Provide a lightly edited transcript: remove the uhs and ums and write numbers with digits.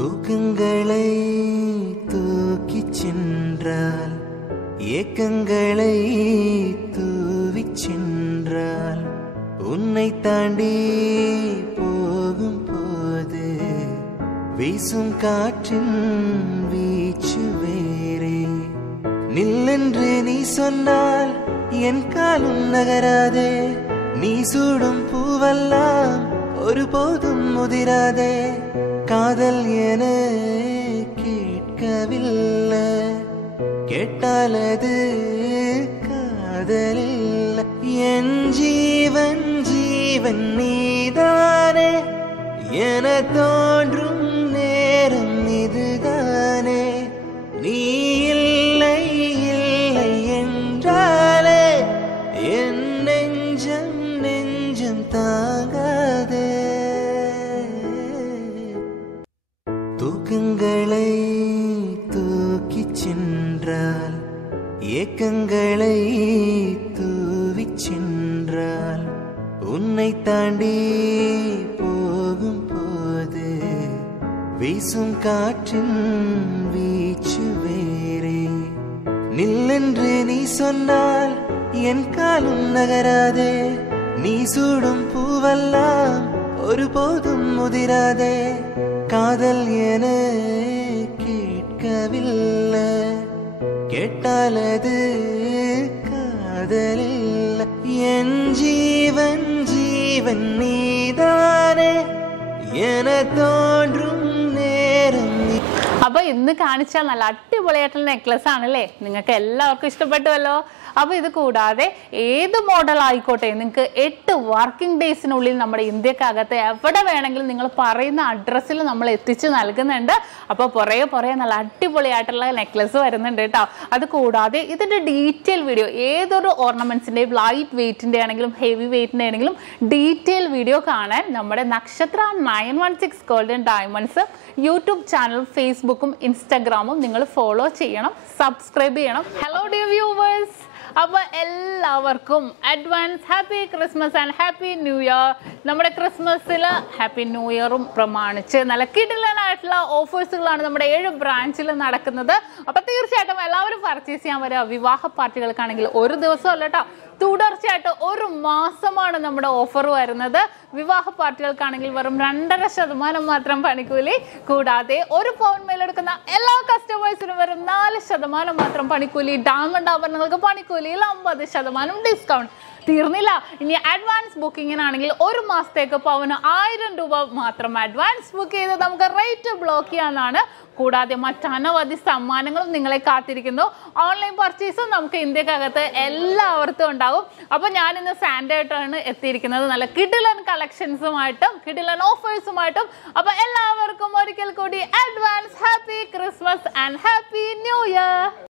தூக்கங்களை தூக்கிச் சென்றால் ஏக்கங்களை தூவிச் சென்றால் உன்னை தாண்டி போகும் போது வீசும் காற்றின் வீச்சு வேறே. நில்லென்று நீ சொன்னால் என் காலும் நகராதே, நீ சூடும் பூவெல்லாம் ஒருபோதும் முதிராதே. காதல் என கேட்கவில்லை, கேட்டால் அது காதலில்லை. என் ஜீவன் ஜீவன் நீதானே, என தோன்றும் நேரம் இதுதானே. நீ இல்லை இல்லை என்றாலே என் நெஞ்சம் நெஞ்சம் தாங்காதே. தூக்கங்களை தூக்கிச் சென்றால் ஏக்கங்களை தூவிச் சென்றால் உன்னை தாண்டி போகும் போது வீசும் காற்றின் வீச்சு வேறே. நில்லென்று நீ சொன்னால் என் காலும் நகராதே, நீ சூடும் பூவெல்லாம் ஒருபோதும் முதிராதே. காதல் என கேட்கவில்லை, கேட்டால் அது காதலில்லை. என் ஜீவன் ஜீவன் நீதானே, என தோன்றும் നേരം. അപ്പോൾ ഇന്ന് കാണിച്ച നല്ല അടിപൊളിയായിട്ടുള്ള നെക്ലസ് ആണല്ലേ, നിങ്ങൾക്ക് എല്ലാവർക്കും ഇഷ്ടപ്പെട്ടുവല്ലോ. അപ്പോൾ ഇത് കൂടാതെ ഏത് മോഡൽ ആയിക്കോട്ടെ നിങ്ങൾക്ക് 8 വർക്കിംഗ് ഡേയ്സിനുള്ളിൽ നമ്മുടെ ഇന്ത്യക്കകത്ത് എവിടെ വേണമെങ്കിലും നിങ്ങൾ പറയുന്ന അഡ്രസ്സിൽ നമ്മൾ എത്തിച്ച് നൽകുന്നുണ്ട്. അപ്പോൾ പുറകെ നല്ല അടിപൊളിയായിട്ടുള്ള നെക്ലസ് വരുന്നുണ്ട് കേട്ടോ. അത് കൂടാതെ ഇതിൻ്റെ ഡീറ്റെയിൽ വീഡിയോ, ഏതൊരു ഓർണമെന്റ്സിൻ്റെയും ലൈറ്റ് വെയ്റ്റിൻ്റെ ആണെങ്കിലും ഹെവി വെയ്റ്റിൻ്റെ ആണെങ്കിലും ഡീറ്റെയിൽ വീഡിയോ കാണാൻ നമ്മുടെ നക്ഷത്ര 916 ഗോൾഡൻ ഡയമണ്ട്സ് യൂട്യൂബ് ചാനൽ, ഫേസ്ബുക്കും ഇൻസ്റ്റാഗ്രാമും നിങ്ങൾ ഫോളോ ചെയ്യണം, സബ്സ്ക്രൈബ് ചെയ്യണം. ഹലോ ഡിയർ വ്യൂവേഴ്സ്, അപ്പോൾ എല്ലാവർക്കും advance happy Christmas and happy new year. നമ്മുടെ ക്രിസ്മസിൽ ഹാപ്പി ന്യൂ ഇയറും പ്രമാണിച്ച് നല്ല കിടിലനായിട്ടുള്ള ഓഫേഴ്സുകളാണ് നമ്മുടെ 7 ബ്രാഞ്ചിൽ നടക്കുന്നത്. അപ്പോൾ തീർച്ചയായിട്ടും എല്ലാവരും പർച്ചേസ് ചെയ്യാൻ വരിക. വിവാഹ പാർട്ടികൾക്കാണെങ്കിൽ ഒരു ദിവസം അല്ല കേട്ടോ, തുടർച്ചയായിട്ട് 1 മാസമാണ് നമ്മുടെ ഓഫർ വരുന്നത്. വിവാഹ പാർട്ടികൾക്കാണെങ്കിൽ വെറും 2.5% മാത്രം പണിക്കൂലി. കൂടാതെ 1 പൗൺ മേലെടുക്കുന്ന എല്ലാ കസ്റ്റമേഴ്സിനും വെറും 4% മാത്രം പണിക്കൂലി. ഡയമണ്ട് ആഭരണങ്ങൾക്ക് പണിക്കൂലിയിൽ 50% ഡിസ്കൗണ്ട്. തീർന്നില്ല, ഇനി അഡ്വാൻസ് ബുക്കിങ്ങിനാണെങ്കിൽ 1 മാസത്തേക്ക് പവന് 1000 രൂപ മാത്രം അഡ്വാൻസ് ബുക്ക് ചെയ്ത് നമുക്ക് റേറ്റ് ബ്ലോക്ക് ചെയ്യാനാണ്. കൂടാതെ മറ്റനവധി സമ്മാനങ്ങളും നിങ്ങളെ കാത്തിരിക്കുന്നു. ഓൺലൈൻ പർച്ചേസും നമുക്ക് ഇന്ത്യക്കകത്ത് എല്ലാവർക്കും ഉണ്ടാകും. അപ്പോൾ ഞാനിന്ന് സാൻഡേ ആയിട്ടാണ് എത്തിയിരിക്കുന്നത്, നല്ല കിടിലൻ കളക്ഷൻസുമായിട്ടും കിടിലൻ ഓഫേഴ്സുമായിട്ടും. അപ്പോൾ എല്ലാവർക്കും ഒരിക്കൽ കൂടി advance happy Christmas and happy new year.